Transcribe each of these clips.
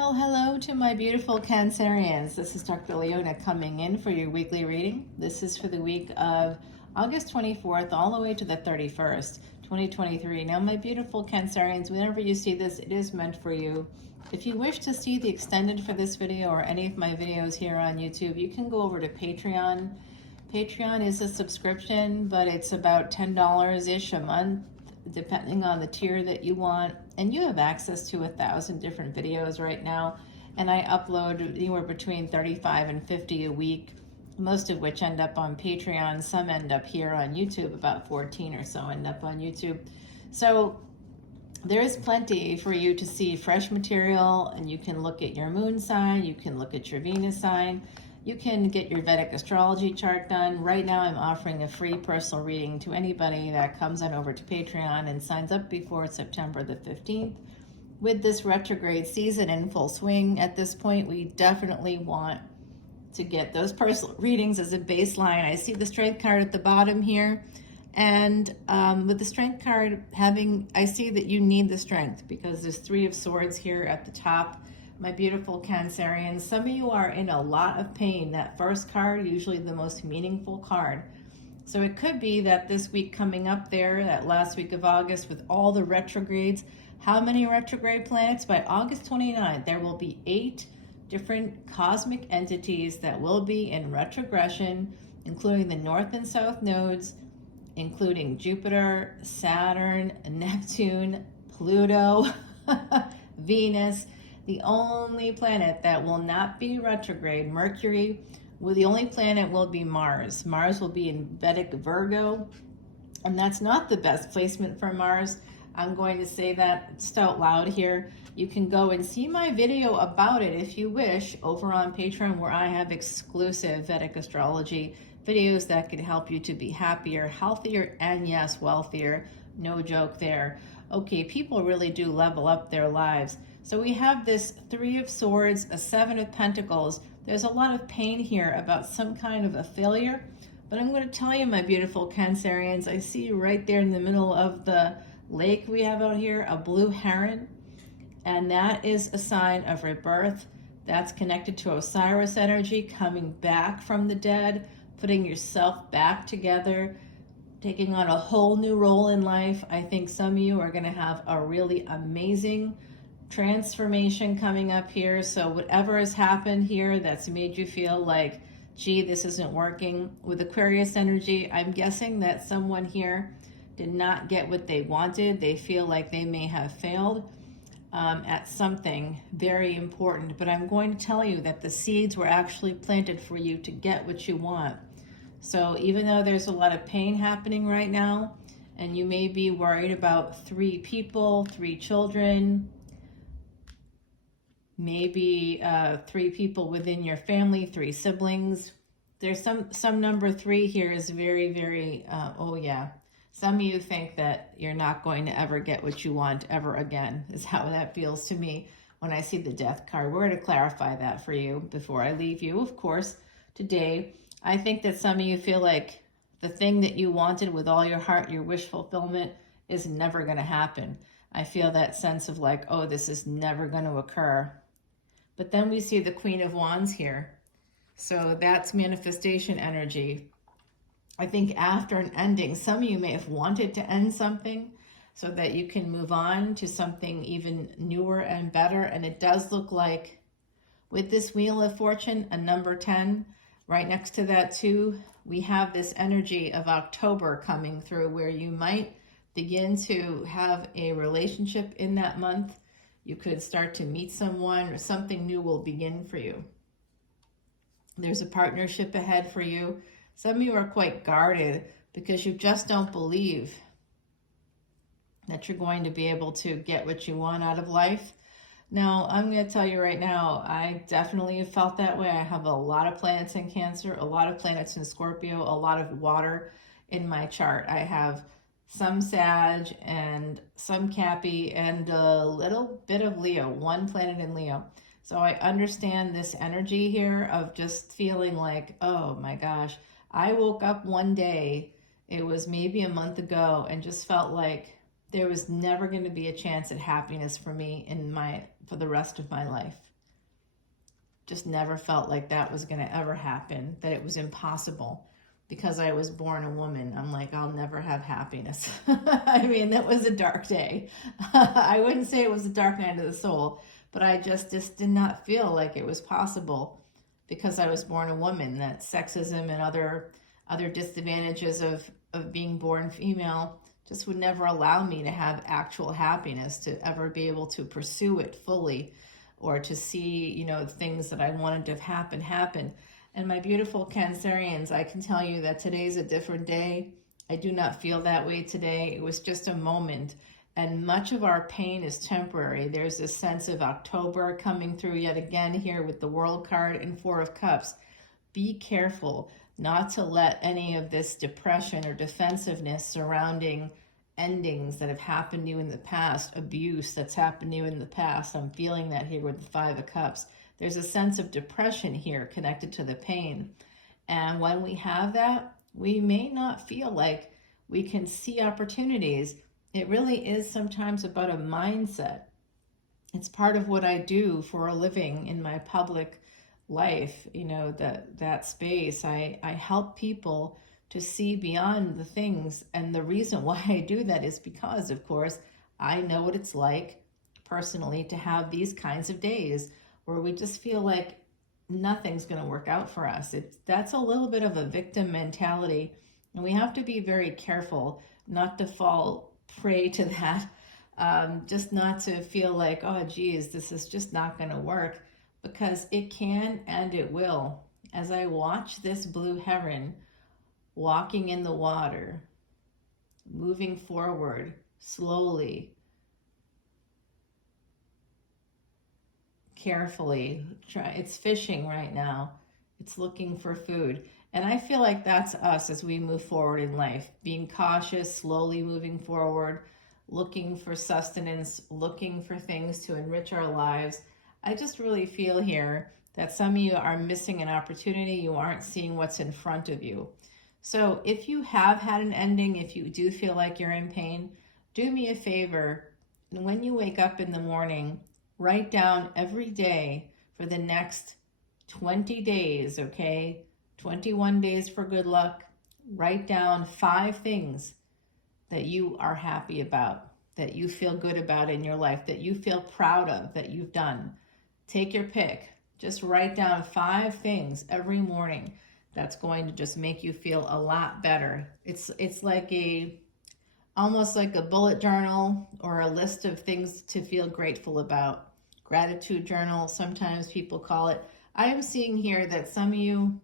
Well, hello to my beautiful Cancerians. This is Dr. Leona coming in for your weekly reading. This is for the week of August 24th all the way to the 31st, 2023. Now, my beautiful Cancerians, whenever you see this, it is meant for you. If you wish to see the extended for this video or any of my videos here on YouTube, you can go over to Patreon. Patreon is a subscription, but it's about $10-ish a month, depending on the tier that you want, and you have access to 1,000 different videos right now, and I upload anywhere between 35 and 50 a week, most of which end up on Patreon. Some end up here on YouTube, about 14 or so end up on YouTube. So there is plenty for you to see fresh material, and you can look at your moon sign, you can look at your Venus sign, you can get your Vedic astrology chart done. Right now I'm offering a free personal reading to anybody that comes on over to Patreon and signs up before September the 15th. With this retrograde season in full swing at this point, we definitely want to get those personal readings as a baseline. I see the strength card at the bottom here. And with the strength card I see that you need the strength because there's 3 of Swords here at the top. My beautiful Cancerians, some of you are in a lot of pain. That first card, usually the most meaningful card. So it could be that this week coming up there, that last week of August with all the retrogrades, how many retrograde planets? By August 29th, there will be 8 different cosmic entities that will be in retrogression, including the North and South nodes, including Jupiter, Saturn, Neptune, Pluto, Venus. The only planet that will not be retrograde, Mercury, the only planet will be Mars. Mars will be in Vedic Virgo, and that's not the best placement for Mars. I'm going to say that just out loud here. You can go and see my video about it if you wish over on Patreon, where I have exclusive Vedic astrology videos that can help you to be happier, healthier, and yes, wealthier. No joke there. Okay, people really do level up their lives. So we have this 3 of Swords, a 7 of Pentacles. There's a lot of pain here about some kind of a failure. But I'm going to tell you, my beautiful Cancerians, I see you right there in the middle of the lake we have out here, a blue heron. And that is a sign of rebirth. That's connected to Osiris energy, coming back from the dead, putting yourself back together, taking on a whole new role in life. I think some of you are going to have a really amazing transformation coming up here. So whatever has happened here that's made you feel like, gee, this isn't working. With Aquarius energy, I'm guessing that someone here did not get what they wanted. They feel like they may have failed at something very important. But I'm going to tell you that the seeds were actually planted for you to get what you want. So even though there's a lot of pain happening right now, and you may be worried about 3 people, 3 children, maybe 3 people within your family, 3 siblings. There's some number 3 here is very, very, oh yeah. Some of you think that you're not going to ever get what you want ever again, is how that feels to me when I see the Death card. We're going to clarify that for you before I leave you, of course, today. I think that some of you feel like the thing that you wanted with all your heart, your wish fulfillment, is never going to happen. I feel that sense of like, oh, this is never going to occur. But then we see the Queen of Wands here. So that's manifestation energy. I think after an ending, some of you may have wanted to end something so that you can move on to something even newer and better. And it does look like with this Wheel of Fortune, a number 10, right next to that too, we have this energy of October coming through where you might begin to have a relationship in that month. You could start to meet someone, or something new will begin for you. There's a partnership ahead for you. Some of you are quite guarded because you just don't believe that you're going to be able to get what you want out of life. Now, I'm going to tell you right now, I definitely have felt that way. I have a lot of planets in Cancer, a lot of planets in Scorpio, a lot of water in my chart. I have some Sag and some Cappy and a little bit of Leo, 1 planet in Leo. So I understand this energy here of just feeling like, oh my gosh, I woke up one day, it was maybe a month ago, and just felt like there was never going to be a chance at happiness for me for the rest of my life. just never felt like that was going to ever happen, that it was impossible because I was born a woman. I'm like, I'll never have happiness. I mean, that was a dark day. I wouldn't say it was a dark night of the soul, but I just did not feel like it was possible because I was born a woman, that sexism and other disadvantages of being born female just would never allow me to have actual happiness, to ever be able to pursue it fully, or to see, things that I wanted to have happen. And my beautiful Cancerians, I can tell you that today's a different day. I do not feel that way today. It was just a moment. And much of our pain is temporary. There's this sense of October coming through yet again here with the World card and Four of Cups. Be careful not to let any of this depression or defensiveness surrounding endings that have happened to you in the past, abuse that's happened to you in the past. I'm feeling that here with the Five of Cups. There's a sense of depression here connected to the pain. And when we have that, we may not feel like we can see opportunities. It really is sometimes about a mindset. It's part of what I do for a living in my public life, that space. I help people to see beyond the things. And the reason why I do that is because, of course, I know what it's like personally to have these kinds of days where we just feel like nothing's going to work out for us. That's a little bit of a victim mentality. And we have to be very careful not to fall prey to that. Just not to feel like, oh, geez, this is just not going to work, because it can and it will. As I watch this blue heron walking in the water, moving forward slowly, carefully, it's fishing right now. It's looking for food. And I feel like that's us as we move forward in life, being cautious, slowly moving forward, looking for sustenance, looking for things to enrich our lives. I just really feel here that some of you are missing an opportunity. You aren't seeing what's in front of you. So if you have had an ending, if you do feel like you're in pain, do me a favor. And when you wake up in the morning, write down every day for the next 20 days, okay? 21 days for good luck. Write down 5 things that you are happy about, that you feel good about in your life, that you feel proud of, that you've done. Take your pick. Just write down 5 things every morning that's going to just make you feel a lot better. It's like almost like a bullet journal or a list of things to feel grateful about. Gratitude journal, sometimes people call it. I am seeing here that some of you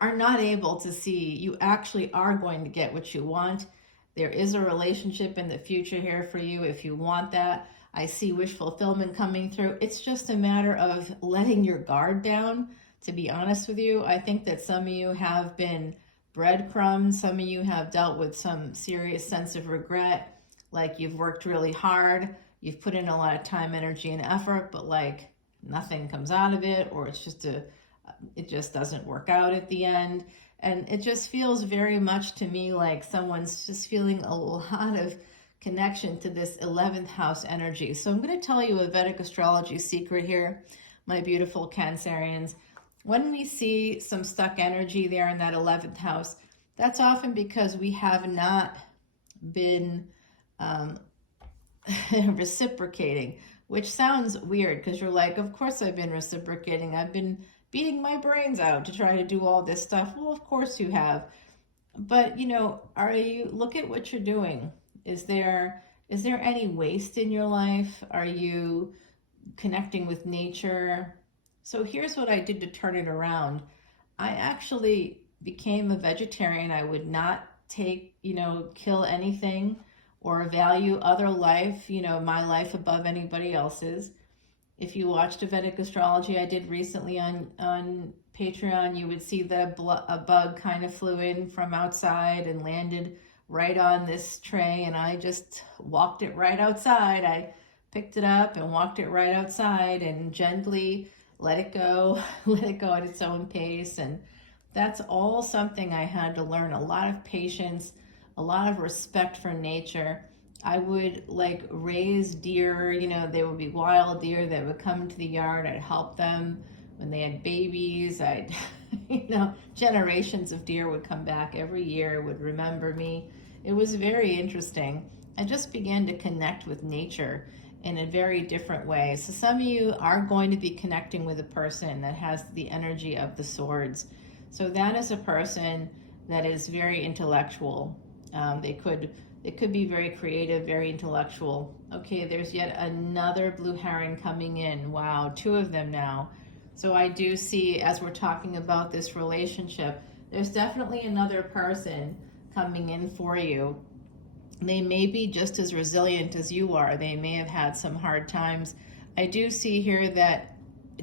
are not able to see you actually are going to get what you want. There is a relationship in the future here for you if you want that. I see wish fulfillment coming through. It's just a matter of letting your guard down, to be honest with you. I think that some of you have been breadcrumbed. Some of you have dealt with some serious sense of regret, like you've worked really hard, you've put in a lot of time, energy, and effort, but like nothing comes out of it, or it just doesn't work out at the end. And it just feels very much to me like someone's just feeling a lot of connection to this 11th house energy. So I'm going to tell you a Vedic astrology secret here, my beautiful Cancerians. When we see some stuck energy there in that 11th house, that's often because we have not been reciprocating, which sounds weird because you're like, of course I've been reciprocating. I've been beating my brains out to try to do all this stuff. Well, of course you have. But, look at what you're doing. Is there any waste in your life? Are you connecting with nature? So here's what I did to turn it around. I actually became a vegetarian. I would not kill anything or value other life, my life above anybody else's. If you watched a Vedic astrology I did recently on Patreon, you would see that a bug kind of flew in from outside and landed right on this tray, and I just walked it right outside. I picked it up and walked it right outside and gently let it go at its own pace. And that's all something I had to learn. A lot of patience, a lot of respect for nature. I would like raise deer, they would be wild deer that would come into the yard. I'd help them when they had babies. I'd, generations of deer would come back every year, would remember me. It was very interesting. I just began to connect with nature in a very different way. So some of you are going to be connecting with a person that has the energy of the swords. So that is a person that is very intellectual. They could be very creative, very intellectual. Okay, there's yet another blue heron coming in. Wow, 2 of them now. So I do see, as we're talking about this relationship, there's definitely another person coming in for you. They may be just as resilient as you are. They may have had some hard times. I do see here that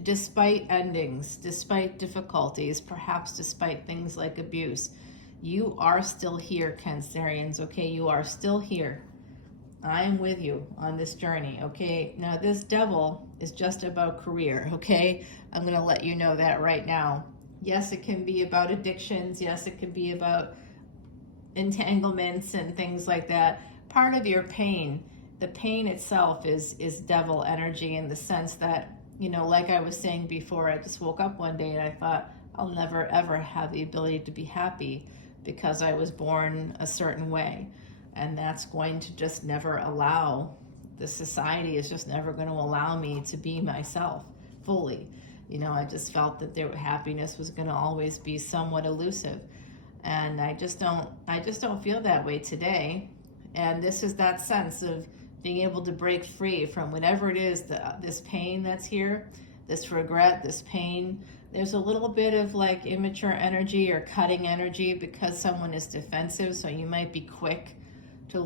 despite endings, despite difficulties, perhaps despite things like abuse, you are still here, Cancerians, okay? You are still here. I am with you on this journey, okay? Now, this devil is just about career, okay? I'm going to let you know that right now. Yes, it can be about addictions. Yes, it can be about entanglements and things like that. Part of your pain, the pain itself is devil energy, in the sense that, like I was saying before, I just woke up one day and I thought, I'll never ever have the ability to be happy because I was born a certain way. And that's going to just never allow, the society is just never going to allow me to be myself fully. I just felt that happiness was going to always be somewhat elusive. And I just don't feel that way today. And this is that sense of being able to break free from whatever it is, this pain that's here, this regret, this pain. There's a little bit of like immature energy or cutting energy because someone is defensive. So you might be quick to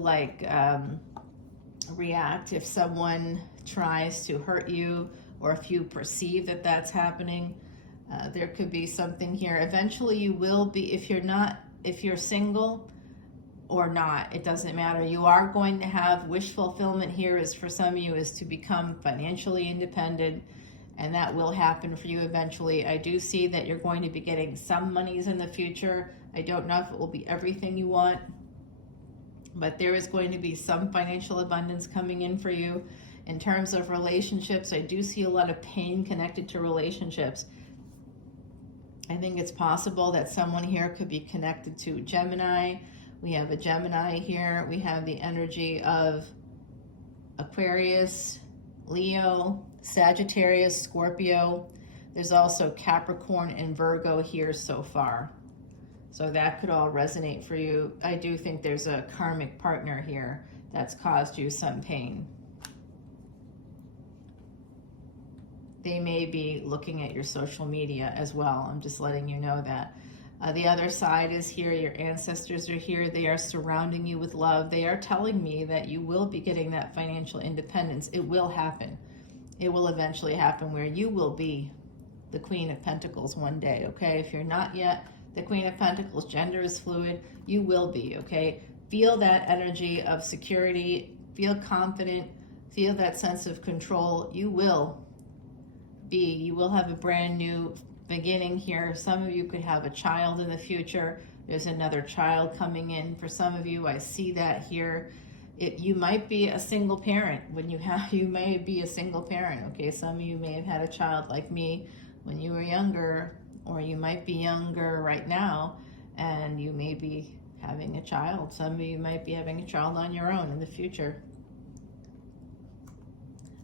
react if someone tries to hurt you, or if you perceive that that's happening. There could be something here. Eventually you will be, if you're single or not, it doesn't matter. You are going to have wish fulfillment here, is for some of you, is to become financially independent, and that will happen for you eventually. I do see that you're going to be getting some monies in the future. I don't know if it will be everything you want, but there is going to be some financial abundance coming in for you. In terms of relationships, I do see a lot of pain connected to relationships. I think it's possible that someone here could be connected to Gemini. We have a Gemini here. We have the energy of Aquarius, Leo, Sagittarius, Scorpio. There's also Capricorn and Virgo here so far. So that could all resonate for you. I do think there's a karmic partner here that's caused you some pain. They may be looking at your social media as well. I'm just letting you know that. The other side is here. Your ancestors are here. They are surrounding you with love. They are telling me that you will be getting that financial independence. It will happen. It will eventually happen where you will be the Queen of Pentacles one day, okay? If you're not yet the Queen of Pentacles, gender is fluid, you will be, okay? Feel that energy of security. Feel confident. Feel that sense of control. You will have a brand new beginning here. Some of you could have a child in the future. There's another child coming in for some of you. I see that here. You might be a single parent. You may be a single parent, okay? Some of you may have had a child like me when you were younger, or you might be younger right now and you may be having a child. Some of you might be having a child on your own in the future.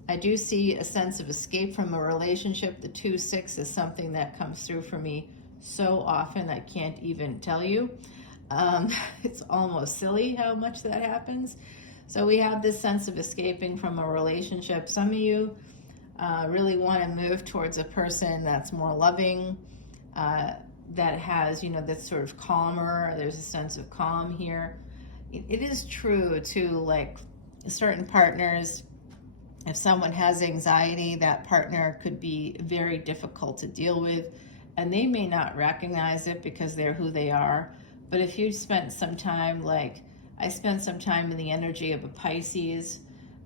I do see a sense of escape from a relationship. The 2-6 is something that comes through for me so often I can't even tell you. It's almost silly how much that happens. So we have this sense of escaping from a relationship. Some of you really want to move towards a person that's more loving, that has, that's sort of calmer. There's a sense of calm here. It is true to like certain partners. If someone has anxiety, that partner could be very difficult to deal with, and they may not recognize it because they're who they are. But if you spent some time, like I spent some time in the energy of a Pisces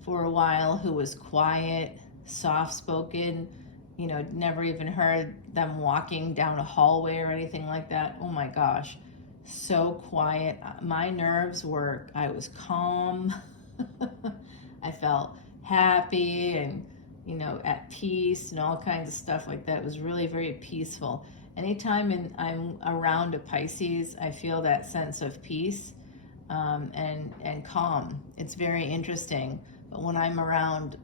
for a while, who was quiet, soft-spoken, never even heard them walking down a hallway or anything like that. Oh my gosh, so quiet. My nerves I was calm. I felt happy and, at peace and all kinds of stuff like that. It was really very peaceful. Anytime I'm around a Pisces, I feel that sense of peace, and calm. It's very interesting. But when I'm around,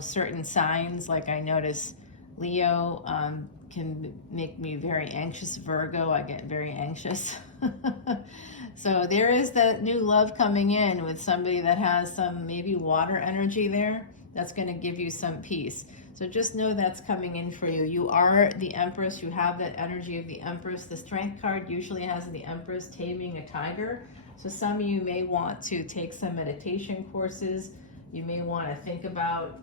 certain signs, like I notice Leo can make me very anxious. Virgo, I get very anxious. So there is that new love coming in with somebody that has some maybe water energy there. That's going to give you some peace. So just know that's coming in for you. You are the Empress. You have that energy of the Empress. The Strength card usually has the Empress taming a tiger. So some of you may want to take some meditation courses. You may want to think about,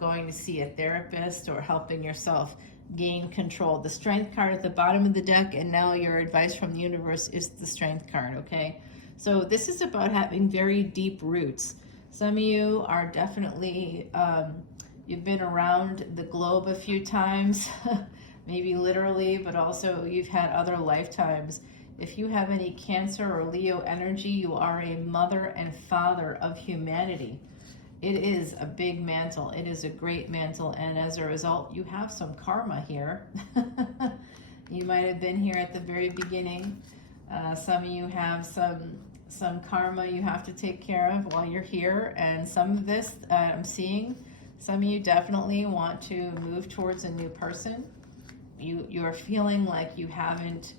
going to see a therapist or helping yourself gain control. The Strength card at the bottom of the deck, and now your advice from the universe is the Strength card, okay? So this is about having very deep roots. Some of you are definitely, you've been around the globe a few times, maybe literally, but also you've had other lifetimes. If you have any Cancer or Leo energy, you are a mother and father of humanity. It is a big mantle. It is a great mantle. And as a result, you have some karma here. You might have been here at the very beginning. Some of you have some karma you have to take care of while you're here. And some of this I'm seeing, some of you definitely want to move towards a new person. You're feeling like you haven't,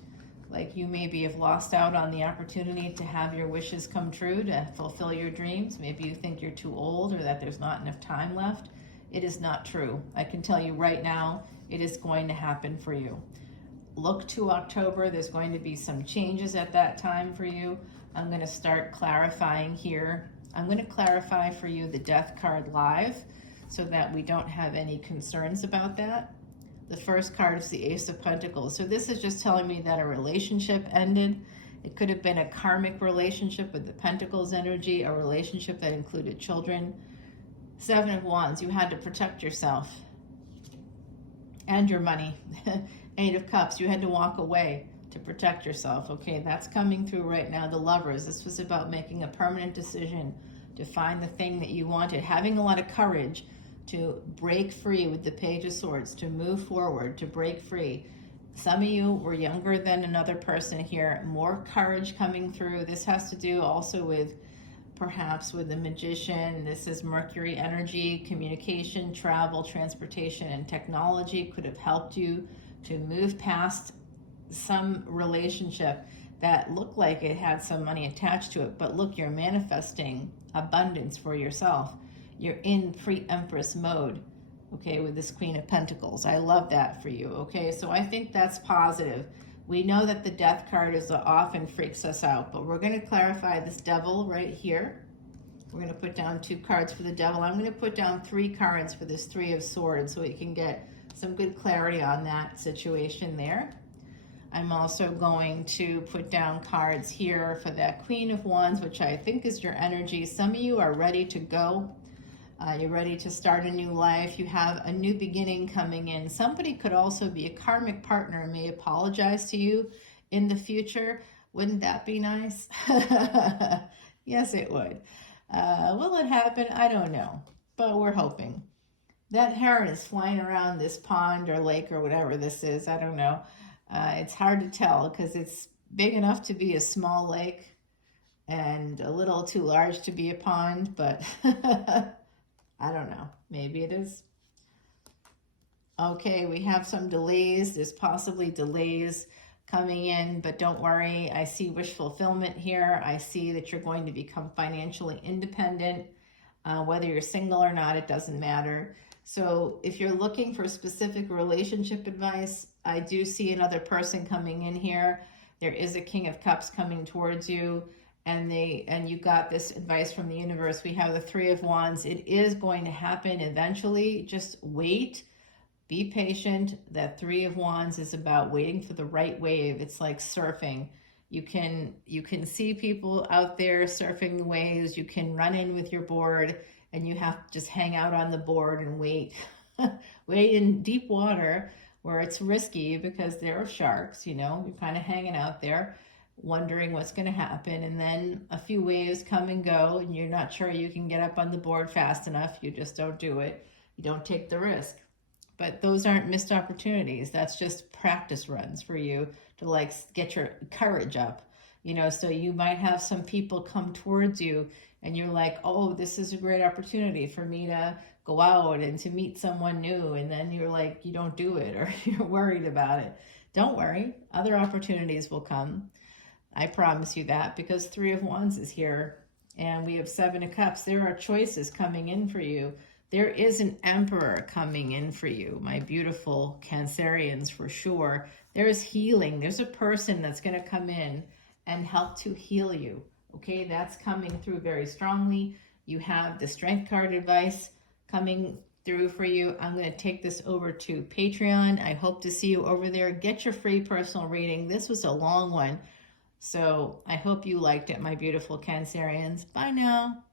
like you maybe have lost out on the opportunity to have your wishes come true, to fulfill your dreams. Maybe you think you're too old or that there's not enough time left. It is not true. I can tell you right now, it is going to happen for you. Look to October. There's going to be some changes at that time for you. I'm going to start clarifying here. I'm going to clarify for you the Death card live so that we don't have any concerns about that. The first card is the Ace of Pentacles. So this is just telling me that a relationship ended. It could have been a karmic relationship with the Pentacles energy, a relationship that included children. Seven of Wands, you had to protect yourself and your money. Eight of Cups, you had to walk away to protect yourself. Okay, that's coming through right now. The Lovers, this was about making a permanent decision to find the thing that you wanted, having a lot of courage to break free with the Page of Swords, to move forward, to break free. Some of you were younger than another person here, more courage coming through. This has to do also with perhaps with the Magician. This is Mercury energy, communication, travel, transportation, and technology could have helped you to move past some relationship that looked like it had some money attached to it. But look, you're manifesting abundance for yourself. You're in pre-Empress mode, okay, with this Queen of Pentacles. I love that for you, okay? So I think that's positive. We know that the Death card is often freaks us out, but we're going to clarify this Devil right here. We're going to put down 2 cards for the Devil. I'm going to put down 3 cards for this 3 of Swords so we can get some good clarity on that situation there. I'm also going to put down cards here for that Queen of Wands, which I think is your energy. Some of you are ready to go. You're ready to start a new life. You have a new beginning coming in. Somebody could also be a karmic partner and may apologize to you in the future. Wouldn't that be nice? Yes, it would. Will it happen? I don't know, but we're hoping. That heron is flying around this pond or lake or whatever this is. I don't know. It's hard to tell because it's big enough to be a small lake and a little too large to be a pond, but I don't know. Maybe it is. Okay, we have some delays. There's possibly delays coming in, but don't worry. I see wish fulfillment here. I see that you're going to become financially independent. Whether you're single or not, it doesn't matter. So if you're looking for specific relationship advice, I do see another person coming in here. There is a King of Cups coming towards you. And you got this advice from the universe. We have the 3 of Wands. It is going to happen eventually. Just wait. Be patient. That 3 of Wands is about waiting for the right wave. It's like surfing. You can see people out there surfing the waves. You can run in with your board and you have to just hang out on the board and wait. Wait in deep water where it's risky because there are sharks, you're kind of hanging out there. wondering what's going to happen. And then a few waves come and go, and you're not sure you can get up on the board fast enough. You just don't do it. You don't take the risk. But those aren't missed opportunities. That's just practice runs for you to like get your courage up. So you might have some people come towards you and you're like, oh, this is a great opportunity for me to go out and to meet someone new. And then you're like, you don't do it, or you're worried about it. Don't worry. Other opportunities will come. I promise you that, because 3 of Wands is here and we have 7 of Cups. There are choices coming in for you. There is an Emperor coming in for you, my beautiful Cancerians, for sure. There is healing. There's a person that's going to come in and help to heal you. Okay, that's coming through very strongly. You have the Strength card advice coming through for you. I'm going to take this over to Patreon. I hope to see you over there. Get your free personal reading. This was a long one, so I hope you liked it, my beautiful Cancerians. Bye now.